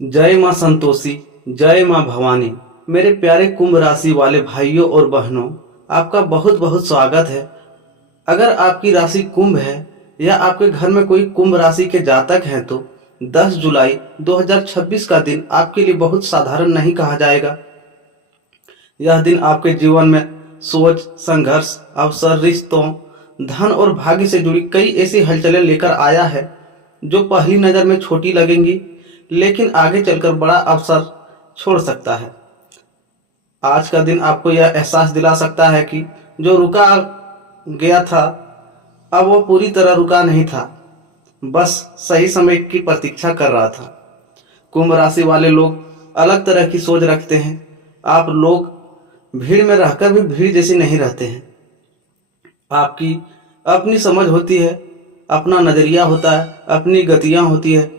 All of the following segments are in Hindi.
जय मां संतोषी, जय मां भवानी। मेरे प्यारे कुंभ राशि वाले भाइयों और बहनों, आपका बहुत बहुत स्वागत है। अगर आपकी राशि कुंभ है या आपके घर में कोई कुंभ राशि के जातक हैं तो 10 जुलाई 2026 का दिन आपके लिए बहुत साधारण नहीं कहा जाएगा। यह दिन आपके जीवन में सोच, संघर्ष, अवसर, रिश्तों, धन और भाग्य से जुड़ी कई ऐसी हलचलें लेकर आया है जो पहली नज़र में छोटी लगेंगी, लेकिन आगे चलकर बड़ा अवसर छोड़ सकता है। आज का दिन आपको यह एहसास दिला सकता है कि जो रुका गया था, अब वो पूरी तरह रुका नहीं था, बस सही समय की प्रतीक्षा कर रहा था। कुंभ राशि वाले लोग अलग तरह की सोच रखते हैं। आप लोग भीड़ में रहकर भी भीड़ जैसी नहीं रहते हैं। आपकी अपनी समझ होती है, अपना नज़रिया होता है, अपनी गतियाँ होती है।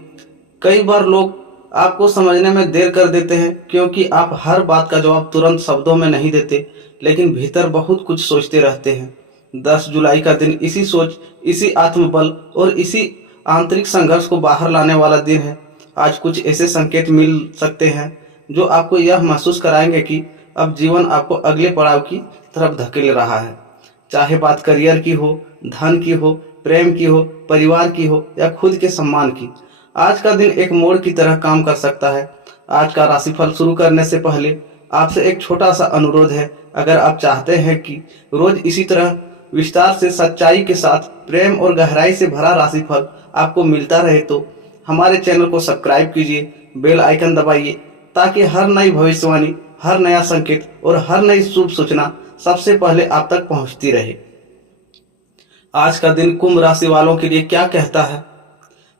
कई बार लोग आपको समझने में देर कर देते हैं क्योंकि आप हर बात का जवाब तुरंत शब्दों में नहीं देते, लेकिन भीतर बहुत कुछ सोचते रहते हैं। 10 जुलाई का दिन इसी सोच, इसी आत्मबल और इसी आंतरिक संघर्ष को बाहर लाने वाला दिन है। आज कुछ ऐसे संकेत मिल सकते हैं जो आपको यह महसूस कराएंगे कि अब जीवन आपको अगले पड़ाव की तरफ धकेल रहा है। चाहे बात करियर की हो, धन की हो, प्रेम की हो, परिवार की हो या खुद के सम्मान की, आज का दिन एक मोड़ की तरह काम कर सकता है। आज का राशिफल शुरू करने से पहले आपसे एक छोटा सा अनुरोध है। अगर आप चाहते हैं कि रोज इसी तरह विस्तार से, सच्चाई के साथ, प्रेम और गहराई से भरा राशिफल आपको मिलता रहे तो हमारे चैनल को सब्सक्राइब कीजिए, बेल आइकन दबाइए, ताकि हर नई भविष्यवाणी, हर नया संकेत और हर नई शुभ सूचना सबसे पहले आप तक पहुंचती रहे। आज का दिन कुंभ राशि वालों के लिए क्या कहता है?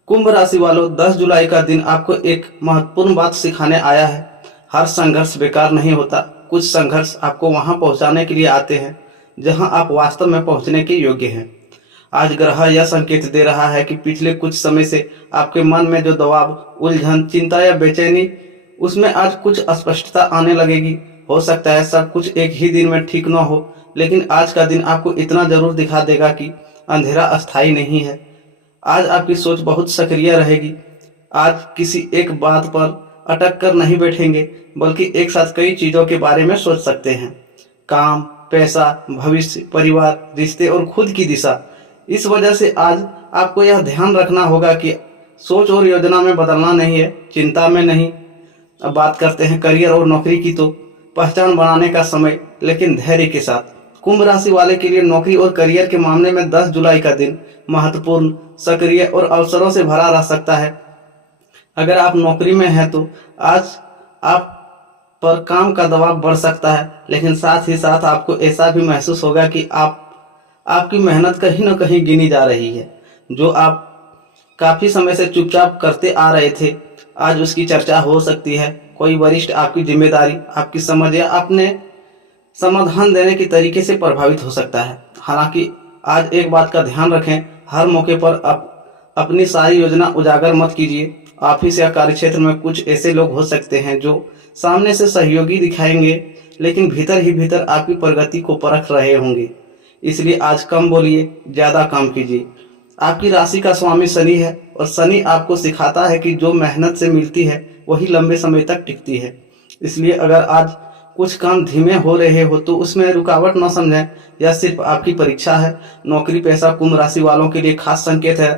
कुंभ राशि वालों, 10 जुलाई का दिन आपको एक महत्वपूर्ण बात सिखाने आया है। हर संघर्ष बेकार नहीं होता। कुछ संघर्ष आपको वहां पहुंचाने के लिए आते हैं जहां आप वास्तव में पहुंचने के योग्य हैं। आज ग्रह यह संकेत दे रहा है कि पिछले कुछ समय से आपके मन में जो दबाव, उलझन, चिंता या बेचैनी, उसमें आज कुछ स्पष्टता आने लगेगी। हो सकता है सब कुछ एक ही दिन में ठीक न हो, लेकिन आज का दिन आपको इतना जरूर दिखा देगा कि अंधेरा अस्थायी नहीं है। आज आपकी सोच बहुत सक्रिय रहेगी। आज किसी एक बात पर अटक कर नहीं बैठेंगे, बल्कि एक साथ कई चीज़ों के बारे में सोच सकते हैं। काम, पैसा, भविष्य, परिवार, रिश्ते और खुद की दिशा। इस वजह से आज आपको यह ध्यान रखना होगा कि सोच और योजना में बदलना नहीं है, चिंता में नहीं। अब बात करते हैं करियर और नौकरी की, तो पहचान बनाने का समय, लेकिन धैर्य के साथ। कुंभ राशि वाले के लिए नौकरी और करियर के मामले में 10 जुलाई का दिन महत्वपूर्ण, सक्रिय और अवसरों से भरा रह सकता है। अगर आप नौकरी में हैं तो आज आप पर काम का दबाव बढ़ सकता है, लेकिन साथ ही साथ आपको ऐसा भी महसूस होगा कि आपकी मेहनत कहीं न कहीं गिनी जा रही है। जो आप काफ़ी समय से चुपचाप करते आ रहे थे, आज उसकी चर्चा हो सकती है। कोई वरिष्ठ आपकी जिम्मेदारी, आपकी समझ या अपने समाधान देने के तरीके से प्रभावित हो सकता है। हालांकि आज एक बात का ध्यान रखें, हर मौके पर अपनी सारी योजना उजागर मत कीजिए। ऑफिस या कार्यक्षेत्र में कुछ ऐसे लोग हो सकते हैं जो सामने से सहयोगी दिखाएंगे, लेकिन भीतर ही भीतर आपकी प्रगति को परख रहे होंगे। इसलिए आज कम बोलिए, ज़्यादा काम कीजिए। आपकी राशि का स्वामी शनि है और शनि आपको सिखाता है कि जो मेहनत से मिलती है वही लंबे समय तक टिकती है। इसलिए अगर आज कुछ काम धीमे हो रहे हो तो उसमें रुकावट न समझें, यह सिर्फ आपकी परीक्षा है। नौकरी पेशा कुंभ राशि वालों के लिए खास संकेत है।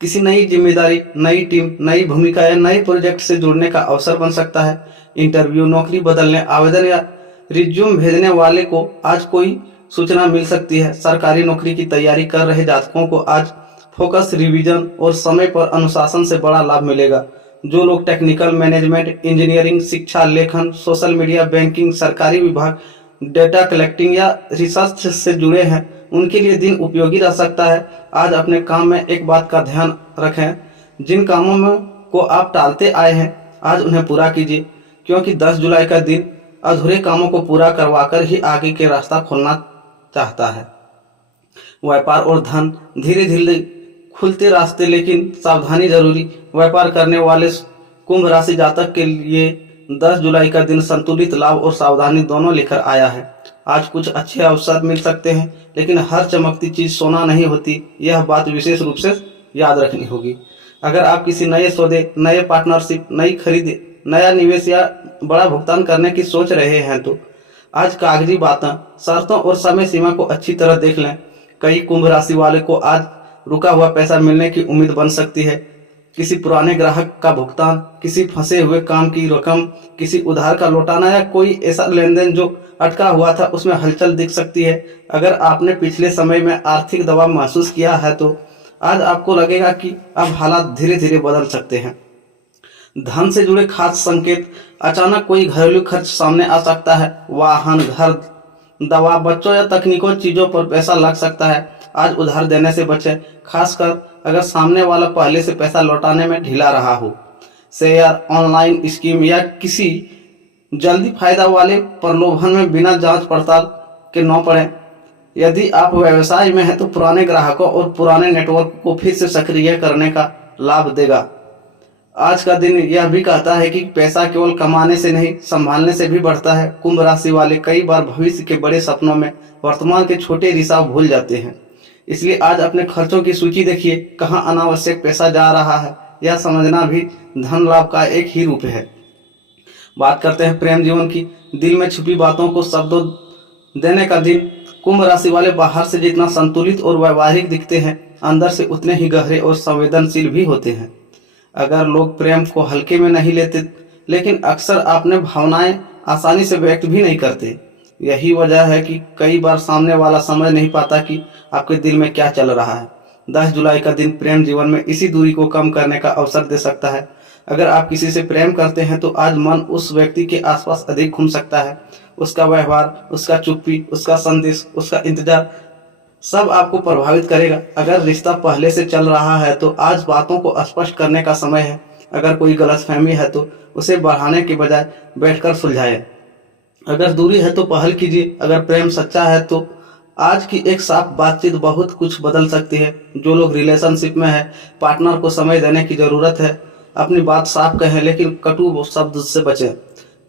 किसी नई जिम्मेदारी, नई टीम, नई भूमिका या नए प्रोजेक्ट से जुड़ने का अवसर बन सकता है। इंटरव्यू, नौकरी बदलने, आवेदन या रिज्यूम भेजने वाले को आज कोई सूचना मिल सकती है। सरकारी नौकरी की तैयारी कर रहे जातकों को आज फोकस, रिवीजन और समय पर अनुशासन से बड़ा लाभ मिलेगा। जो लोग टेक्निकल, मैनेजमेंट, इंजीनियरिंग, शिक्षा, लेखन, सोशल मीडिया, बैंकिंग, सरकारी विभाग, डेटा कलेक्टिंग या रिसर्च से जुड़े हैं, उनके लिए दिन उपयोगी रह सकता है। आज अपने काम में एक बात का ध्यान रखें, जिन कामों में को आप टालते आए हैं आज उन्हें पूरा कीजिए, क्योंकि 10 जुलाई का दिन अधूरे कामों को पूरा करवाकर ही आगे के रास्ता खोलना चाहता है। व्यापार और धन, धीरे धीरे खुलते रास्ते, लेकिन सावधानी जरूरी। व्यापार करने वाले कुंभ राशि जातक के लिए 10 जुलाई का दिन संतुलित लाभ और सावधानी दोनों लेकर आया है। आज कुछ अच्छे अवसर मिल सकते हैं, लेकिन हर चमकती चीज सोना नहीं होती। यह बात विशेष रूप से याद रखनी होगी। अगर आप किसी नए सौदे, नए पार्टनरशिप, नई खरीद, नया निवेश या बड़ा भुगतान करने की सोच रहे हैं तो आज कागजी बातें, शर्तों और समय सीमा को अच्छी तरह देख लें। कई कुंभ राशि वाले को आज रुका हुआ पैसा मिलने की उम्मीद बन सकती है। किसी पुराने ग्राहक का भुगतान, किसी फंसे हुए काम की रकम, किसी उधार का लौटाना या कोई ऐसा लेनदेन जो अटका हुआ था उसमें हलचल दिख सकती है। अगर आपने पिछले समय में आर्थिक दबाव महसूस किया है तो आज आपको लगेगा कि अब हालात धीरे धीरे बदल सकते हैं। धन से जुड़े खास संकेत, अचानक कोई घरेलू खर्च सामने आ सकता है। वाहन, घर, दवा, बच्चों या तकनीकों चीजों पर पैसा लग सकता है। आज उधार देने से बचें, खासकर अगर सामने वाला पहले से पैसा लौटाने में ढीला रहा हो। शेयर, ऑनलाइन स्कीम या किसी जल्दी फायदा वाले प्रलोभन में बिना जांच पड़ताल के न पड़ें। यदि आप व्यवसाय में हैं तो पुराने ग्राहकों और पुराने नेटवर्क को फिर से सक्रिय करने का लाभ देगा। आज का दिन यह भी कहता है कि पैसा केवल कमाने से नहीं, संभालने से भी बढ़ता है। कुंभ राशि वाले कई बार भविष्य के बड़े सपनों में वर्तमान के छोटे रिसाव भूल जाते हैं। इसलिए आज अपने खर्चों की सूची देखिए, कहाँ अनावश्यक पैसा जा रहा है। यह समझना भी धन लाभ का एक ही रूप है। बात करते हैं प्रेम जीवन की। दिल में छुपी बातों को शब्दों देने का दिन। कुंभ राशि वाले बाहर से जितना संतुलित और व्यवहारिक दिखते हैं, अंदर से उतने ही गहरे और संवेदनशील भी होते हैं। अगर लोग प्रेम को हल्के में नहीं लेते, लेकिन अक्सर अपने भावनाएं आसानी से व्यक्त भी नहीं करते। यही वजह है कि कई बार सामने वाला समझ नहीं पाता कि आपके दिल में क्या चल रहा है। 10 जुलाई का दिन प्रेम जीवन में इसी दूरी को कम करने का अवसर दे सकता है। अगर आप किसी से प्रेम करते हैं तो आज मन उस व्यक्ति के आसपास अधिक घूम सकता है। उसका व्यवहार, उसका चुप्पी, उसका संदेश, उसका इंतजार सब आपको प्रभावित करेगा। अगर रिश्ता पहले से चल रहा है तो आज बातों को स्पष्ट करने का समय है। अगर कोई गलतफहमी है तो उसे बढ़ाने के बजाय बैठकर सुलझाएं। अगर दूरी है तो पहल कीजिए। अगर प्रेम सच्चा है तो आज की एक साफ बातचीत बहुत कुछ बदल सकती है। जो लोग रिलेशनशिप में है, पार्टनर को समय देने की जरूरत है। अपनी बात साफ कहें, लेकिन कटु शब्द से बचें।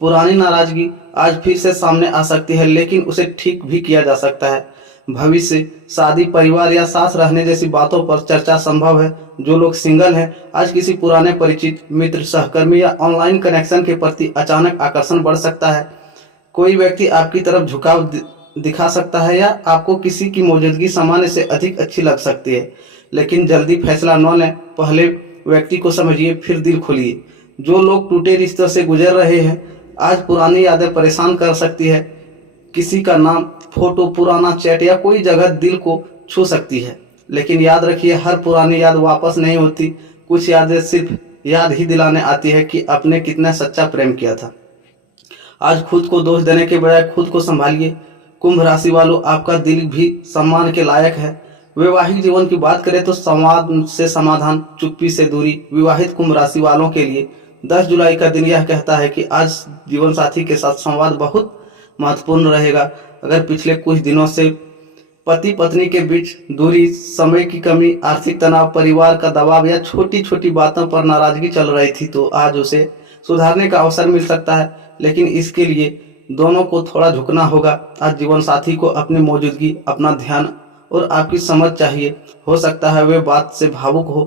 पुरानी नाराजगी आज फिर से सामने आ सकती है, लेकिन उसे ठीक भी किया जा सकता है। भविष्य, शादी, परिवार या साथ रहने जैसी बातों पर चर्चा संभव है। जो लोग सिंगल हैं, आज किसी पुराने परिचित, मित्र, सहकर्मी या ऑनलाइन कनेक्शन के प्रति अचानक आकर्षण बढ़ सकता है। कोई व्यक्ति आपकी तरफ झुकाव दिखा सकता है या आपको किसी की मौजूदगी सामान्य से अधिक अच्छी लग सकती है। लेकिन जल्दी फैसला न लें, पहले व्यक्ति को समझिए, फिर दिल खोलिए। जो लोग टूटे रिश्तों से गुजर रहे हैं, आज पुरानी यादें परेशान कर सकती है। किसी का नाम, फोटो, पुराना चैट या कोई जगह दिल को छू सकती है। लेकिन याद रखिए, हर पुरानी याद वापस नहीं होती। कुछ यादें सिर्फ याद ही दिलाने आती है कि आपने कितना सच्चा प्रेम किया था। आज खुद को दोष देने के बजाय खुद को संभालिए। कुंभ राशि वालों, आपका दिल भी सम्मान के लायक है। वैवाहिक जीवन की बात करें तो संवाद से समाधान, चुप्पी से दूरी। विवाहित कुंभ राशि वालों के लिए 10 जुलाई का दिन यह कहता है कि आज जीवन साथी के साथ संवाद बहुत महत्वपूर्ण रहेगा। अगर पिछले कुछ दिनों से पति पत्नी के बीच दूरी, समय की कमी, आर्थिक तनाव, परिवार का दबाव या छोटी छोटी बातों पर नाराजगी चल रही थी तो आज उसे सुधारने का अवसर मिल सकता है। लेकिन इसके लिए दोनों को थोड़ा झुकना होगा। आज जीवन साथी को अपनी मौजूदगी, अपना ध्यान और आपकी समझ चाहिए। हो सकता है वे बात से भावुक हो,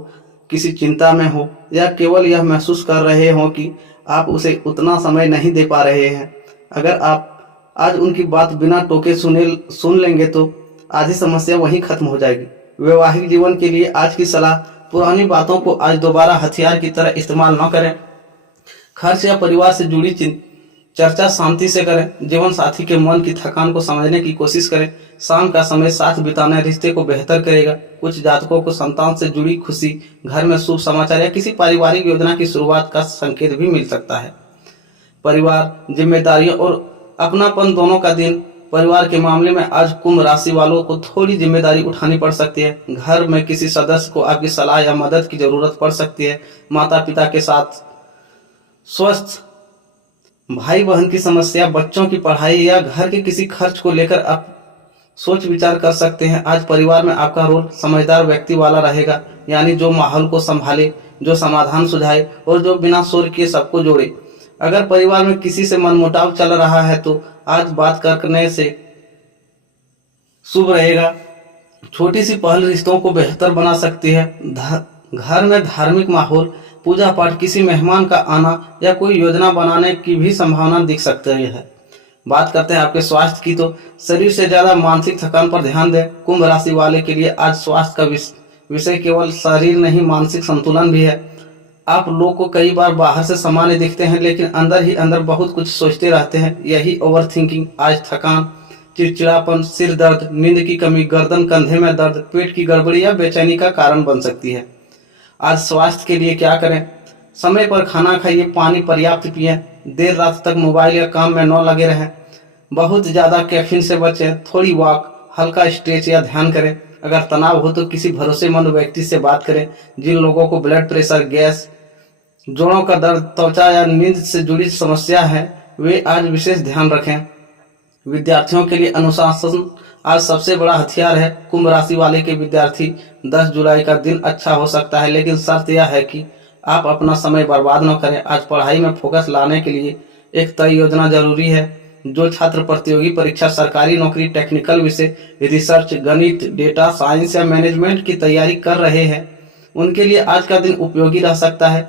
किसी चिंता में हो या केवल यह महसूस कर रहे हो कि आप उसे उतना समय नहीं दे पा रहे हैं। अगर आप आज उनकी बात बिना टोके सुन लेंगे तो आधी समस्या वहीं खत्म हो जाएगी। वैवाहिक जीवन के लिए आज की सलाह, पुरानी बातों को आज दोबारा हथियार की तरह इस्तेमाल न करें। खर्च या परिवार से जुड़ी चर्चा शांति से करें। जीवन साथी के मन की थकान को समझने की कोशिश करें। शाम का समय साथ बिताना रिश्ते को बेहतर करेगा। कुछ जातकों को संतान से जुड़ी खुशी, घर में शुभ समाचार या किसी पारिवारिक योजना की शुरुआत का संकेत भी मिल सकता है। परिवार, जिम्मेदारियों और अपनापन दोनों का दिन। परिवार के मामले में आज कुंभ राशि वालों को थोड़ी जिम्मेदारी उठानी पड़ सकती है। घर में किसी सदस्य को आपकी सलाह या मदद की जरूरत पड़ सकती है। माता पिता के साथ स्वस्थ, भाई बहन की समस्या, बच्चों की पढ़ाई या घर के किसी खर्च को लेकर आप सोच विचार कर सकते हैं। आज परिवार में आपका रोल समझदार व्यक्ति वाला रहेगा, यानी जो माहौल को संभाले, जो समाधान सुझाए और जो बिना शोर किए सबको जोड़े। अगर परिवार में किसी से मनमुटाव चल रहा है तो आज बात करने से शुभ रहेगा। छोटी सी पहल रिश्तों को बेहतर बना सकती है। घर में धार्मिक माहौल, पूजा पाठ, किसी मेहमान का आना या कोई योजना बनाने की भी संभावना दिख सकती है। बात करते हैं आपके स्वास्थ्य की, तो शरीर से ज्यादा मानसिक थकान पर ध्यान दें। कुंभ राशि वाले के लिए आज स्वास्थ्य का विषय केवल शरीर नहीं, मानसिक संतुलन भी है। आप लोग को कई बार बाहर से सामान्य दिखते हैं, लेकिन अंदर ही अंदर बहुत कुछ सोचते रहते हैं। यही ओवर थिंकिंग आज थकान, चिड़चिड़ापन, सिर दर्द, नींद की कमी, गर्दन कंधे में दर्द, पेट की गड़बड़ी या बेचैनी का कारण बन सकती है। आज स्वास्थ्य के लिए क्या करें? समय पर खाना खाइए, पानी पर्याप्त पिएं, देर रात तक मोबाइल या काम में न लगे रहें, बहुत ज़्यादा कैफीन से बचें, थोड़ी वॉक, हल्का स्ट्रेच या ध्यान करें। अगर तनाव हो तो किसी भरोसेमंद व्यक्ति से बात करें। जिन लोगों को ब्लड प्रेशर, गैस, जोड़ों का दर्द, त्वचा या नींद से जुड़ी समस्या है, वे आज विशेष ध्यान रखें। विद्यार्थियों के लिए अनुशासन आज सबसे बड़ा हथियार है। कुंभ राशि वाले के विद्यार्थी 10 जुलाई का दिन अच्छा हो सकता है, लेकिन शर्त यह है कि आप अपना समय बर्बाद न करें। आज पढ़ाई में फोकस लाने के लिए एक तय योजना जरूरी है। जो छात्र प्रतियोगी परीक्षा, सरकारी नौकरी, टेक्निकल विषय, रिसर्च, गणित, डेटा साइंस या मैनेजमेंट की तैयारी कर रहे हैं, उनके लिए आज का दिन उपयोगी रह सकता है।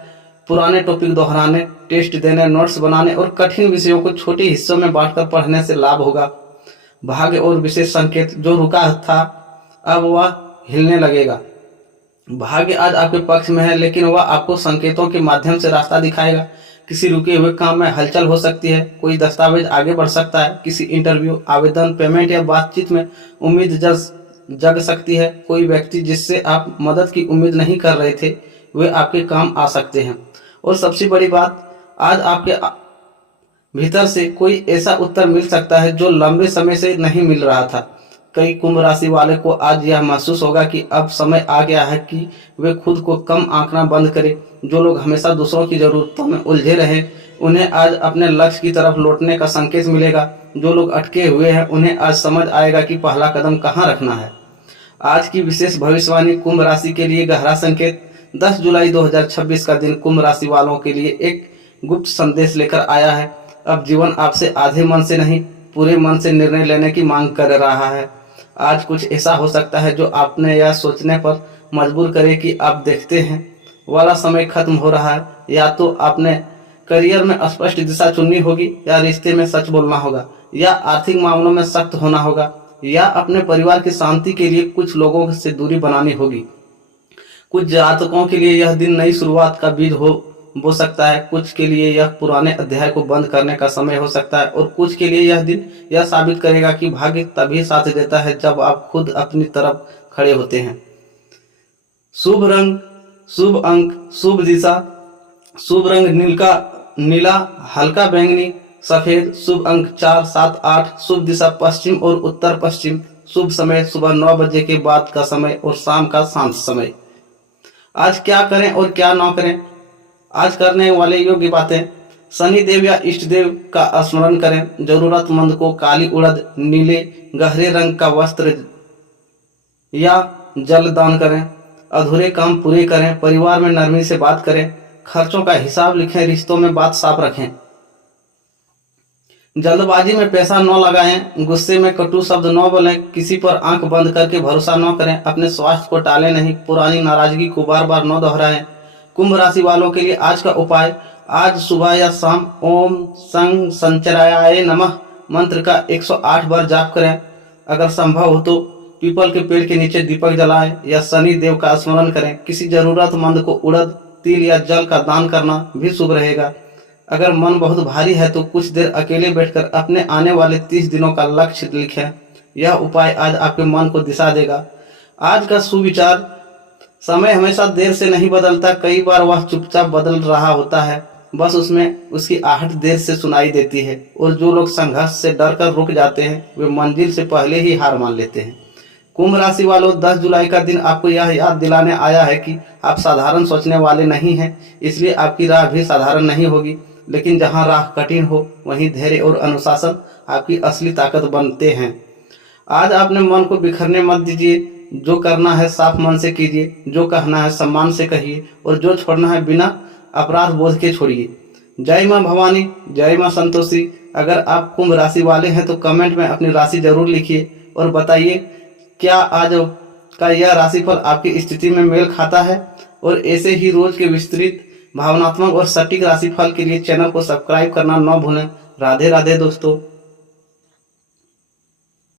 पुराने टॉपिक दोहराने, टेस्ट देने, नोट्स बनाने और कठिन विषयों को छोटे हिस्सों में बांटकर पढ़ने से लाभ होगा। भाग्य और विशेष संकेत, जो रुका था अब वह हिलने लगेगा। भाग्य आज आपके पक्ष में है, लेकिन वह आपको संकेतों के माध्यम से रास्ता दिखाएगा। किसी रुके हुए काम में हलचल हो सकती है, कोई दस्तावेज आगे बढ़ सकता है, किसी इंटरव्यू, आवेदन, पेमेंट या बातचीत में उम्मीद जग सकती है। कोई व्यक्ति जिससे आप मदद की उम्मीद नहीं कर रहे थे, वे आपके काम आ सकते हैं। और सबसे बड़ी बात, आज आपके भीतर से कोई ऐसा उत्तर मिल सकता है जो लंबे समय से नहीं मिल रहा था। कई कुंभ राशि वाले को आज यह महसूस होगा कि अब समय आ गया है कि वे खुद को कम आंकना बंद करें। जो लोग हमेशा दूसरों की जरूरतों में उलझे रहे, उन्हें आज अपने लक्ष्य की तरफ लौटने का संकेत मिलेगा। जो लोग अटके हुए हैं, उन्हें आज समझ आएगा कि पहला कदम कहाँ रखना है। आज की विशेष भविष्यवाणी कुंभ राशि के लिए गहरा संकेत। 10 जुलाई 2026 का दिन कुंभ राशि वालों के लिए एक गुप्त संदेश लेकर आया है। अब जीवन आपसे आधे मन से नहीं, पूरे मन से निर्णय लेने की मांग कर रहा है। आज कुछ ऐसा हो सकता है जो आपने यह सोचने पर मजबूर करे कि आप देखते हैं वाला समय खत्म हो रहा है। या तो आपने करियर में स्पष्ट दिशा चुननी होगी, या रिश्ते में सच बोलना होगा, या आर्थिक मामलों में सख्त होना होगा, या अपने परिवार की शांति के लिए कुछ लोगों से दूरी बनानी होगी। कुछ जातकों के लिए यह दिन नई शुरुआत का बीज हो सकता है, कुछ के लिए यह पुराने अध्याय को बंद करने का समय हो सकता है, और कुछ के लिए यह दिन यह साबित करेगा कि भाग्य तभी साथ देता है जब आप खुद अपनी तरफ खड़े होते हैं। शुभ रंग, शुभ अंक, शुभ दिशा। शुभ रंग नीला, हल्का बैंगनी, सफेद। शुभ अंक 4, 7, 8। शुभ दिशा पश्चिम और उत्तर पश्चिम। शुभ समय सुबह 9 बजे के बाद का समय और शाम का शांत समय। आज क्या करें और क्या ना करें? आज करने वाले योग्य बातें: शनि देव या इष्ट देव का स्मरण करें। जरूरतमंद को काली उड़द, नीले गहरे रंग का वस्त्र या जल दान करें। अधूरे काम पूरे करें। परिवार में नरमी से बात करें। खर्चों का हिसाब लिखें। रिश्तों में बात साफ रखें। जल्दबाजी में पैसा न लगाएं। गुस्से में कटु शब्द न बोलें। किसी पर आंख बंद करके भरोसा न करें। अपने स्वास्थ्य को टालें नहीं। पुरानी नाराजगी को बार बार न दोहराएं। कुंभ राशि वालों के लिए आज का उपाय: आज सुबह या शाम ओम सं संचराय नमः मंत्र का 108 बार जाप करें। अगर संभव हो तो पीपल के पेड़ के नीचे दीपक जलाएं या शनि देव का स्मरण करें। किसी जरूरतमंद को उड़द, तिल या जल का दान करना भी शुभ रहेगा। अगर मन बहुत भारी है तो कुछ देर अकेले बैठकर अपने आने वाले 30 दिनों का लक्ष्य लिखें। यह उपाय आज आपके मन को दिशा देगा। आज का सुविचार: समय हमेशा देर से नहीं बदलता, कई बार वह चुपचाप बदल रहा होता है, बस उसमें उसकी आहट देर से सुनाई देती है। और जो लोग संघर्ष से डरकर रुक जाते हैं, वे मंजिल से पहले ही हार मान लेते हैं। कुंभ राशि वालों, 10 जुलाई का दिन आपको यह याद दिलाने आया है कि आप साधारण सोचने वाले नहीं हैं, इसलिए आपकी राह भी साधारण नहीं होगी। लेकिन जहां राह कठिन हो, वहीं धैर्य और अनुशासन आपकी असली ताकत बनते हैं। आज अपने मन को बिखरने मत दीजिए। जो करना है साफ मन से कीजिए, जो कहना है सम्मान से कहिए, और जो छोड़ना है बिना अपराध बोध के छोड़िए। जय मां भवानी, जय मां संतोषी। अगर आप कुंभ राशि वाले हैं तो कमेंट में अपनी राशि जरूर लिखिए और बताइए क्या आज का यह राशिफल आपकी स्थिति में मेल खाता है। और ऐसे ही रोज के विस्तृत भावनात्मक और सटीक राशिफल के लिए चैनल को सब्सक्राइब करना न भूलें। राधे राधे दोस्तों।